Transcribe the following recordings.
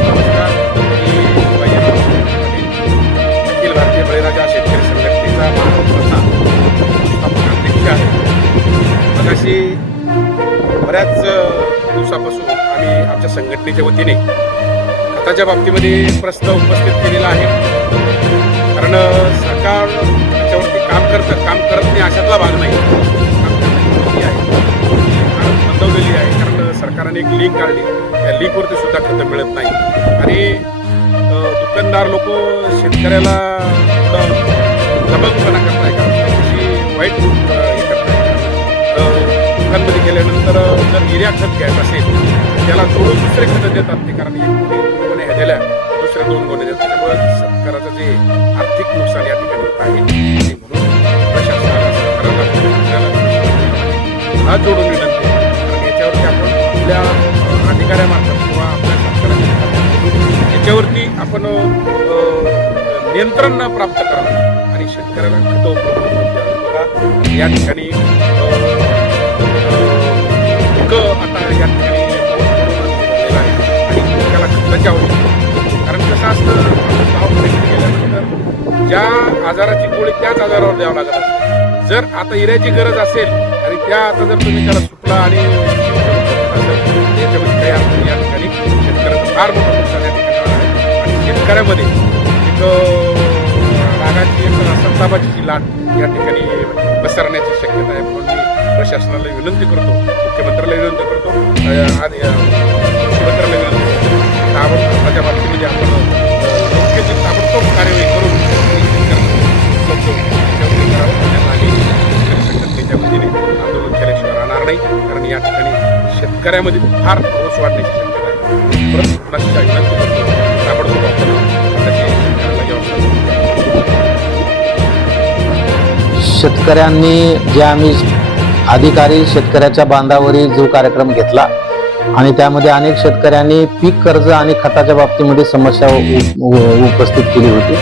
नमस्कार मी शेतकरी संघटनेचा महाराष्ट्राचा स्थापक बऱ्याच दिवसापासून आम्ही आमच्या संघटनेच्या वतीने खताच्या बाबतीमध्ये प्रस्ताव उपस्थित केलेला आहे. कारण सरकार त्याच्यावरती काम करतं. काम करत नाही अशातला भाग नाही. काम आहे. कारण आहे. कारण सरकारने एक लीक काढली. त्या लीकवरती सुद्धा खतं मिळत नाही. आणि दुकानदार लोक शेतकऱ्याला थोडं दबंगपणा करत नाही. कारण वाईट हे दुकानमध्ये गेल्यानंतर जर निर्या खत घ्यायचं असेल त्याला जोडून दुसरे खतं देतात ते. कारण केल्या दुसऱ्या दोन गोण्या देतात त्याच्यामुळे शेतकऱ्याचं जे आर्थिक नुकसान या ठिकाणी होत आहे आणि म्हणून प्रशासनाला सरकारला हात जोडून विनंती कारण याच्यावरती आपण आपल्या अधिकाऱ्यामार्फत किंवा आपल्या सरकारच्या याच्यावरती आपण नियंत्रण प्राप्त करावं आणि शेतकऱ्याला खतं उपलब्ध करून द्यावी या ठिकाणी आजाराची गोळी त्याच आजारावर द्यावं लागत असते जर आता हिऱ्याची गरज असेल आणि त्या आता जर तुम्ही त्याला सुटला आणि याच्यामध्ये काही या ठिकाणी शेतकऱ्याचं फार मोठं नुकसान या ठिकाणी आणि शेतकऱ्यामध्ये एक रागाची एक संतापाची जी लाट या ठिकाणी पसरण्याची शक्यता आहे. म्हणून मी प्रशासनाला विनंती करतो मुख्यमंत्र्याला विनंती करतो आणि मुख्यमंत्र्याला विनंती करतो. ताबडतोब माझ्या बाबतीमध्ये आपण नाही कारण या ठिकाणी शेतकऱ्यामध्ये फार रोष वाढण्याची शक्यता आहे. परत पुन्हा विनंती करतो ताबडतोब आपण शेतकऱ्यांनी जे आम्ही अधिकारी शेतकऱ्याच्या बांधावरील जो कार्यक्रम घेतला आणि त्यामध्ये अनेक शेतकऱ्यांनी पीक कर्ज आणि खताच्या बाबतीमध्ये समस्या उपस्थित केली होती.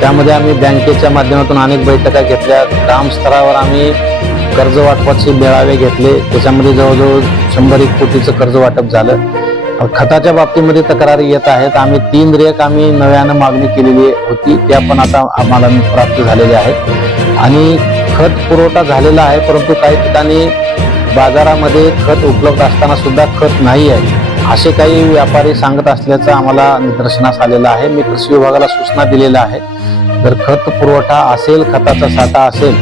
त्यामध्ये आम्ही बँकेच्या माध्यमातून अनेक बैठका घेतल्या. ग्रामस्तरावर आम्ही कर्ज वाटपाचे मेळावे घेतले. त्याच्यामध्ये जवळजवळ शंभर एक कोटीचं कर्ज वाटप झालं खताच्या बाबतीमध्ये तक्रारी येत आहेत. आम्ही तीन रेक आम्ही नव्यानं मागणी केलेली होती. त्या पण आता आम्हाला प्राप्त झालेल्या आहेत. आणि खत पुरवठा झालेला आहे परंतु काही ठिकाणी बाजारामध्ये खत उपलब्ध असताना सुद्धा खत नाही आहे. असे काही व्यापारी सांगत असल्याचं आम्हाला निदर्शनास आलेलं आहे. मी कृषी विभागाला सूचना दिलेल्या आहे जर खत पुरवठा असेल खताचा साठा असेल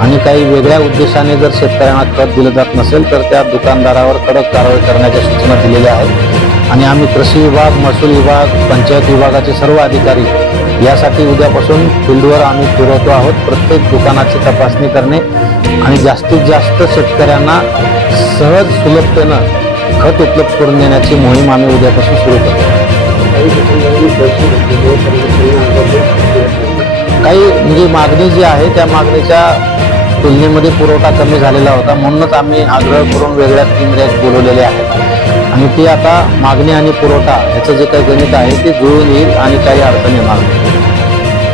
आणि काही वेगळ्या उद्देशाने जर शेतकऱ्यांना खत दिलं जात नसेल तर त्या दुकानदारावर कडक कारवाई करण्याच्या सूचना दिलेल्या आहेत. आणि आम्ही कृषी विभाग महसूल विभाग पंचायत विभागाचे सर्व अधिकारी यासाठी उद्यापासून फील्डवर आम्ही फिरवतो आहोत. प्रत्येक दुकानाची तपासणी करणे आणि जास्तीत जास्त शेतकऱ्यांना सहज सुलभतेनं खत उपलब्ध करून देण्याची मोहीम आम्ही उद्यापासून सुरू करतो. काही म्हणजे मागणी जी आहे त्या मागणीच्या तुलनेमध्ये पुरवठा कमी झालेला होता. म्हणूनच आम्ही आग्रह करून वेगळ्या तीन रॅक बोलवलेले आहेत. आणि ती आता मागणी आणि पुरवठा ह्याचं जे काही गणित आहे ते जुळून येईल आणि काही अडचण येणार नाही.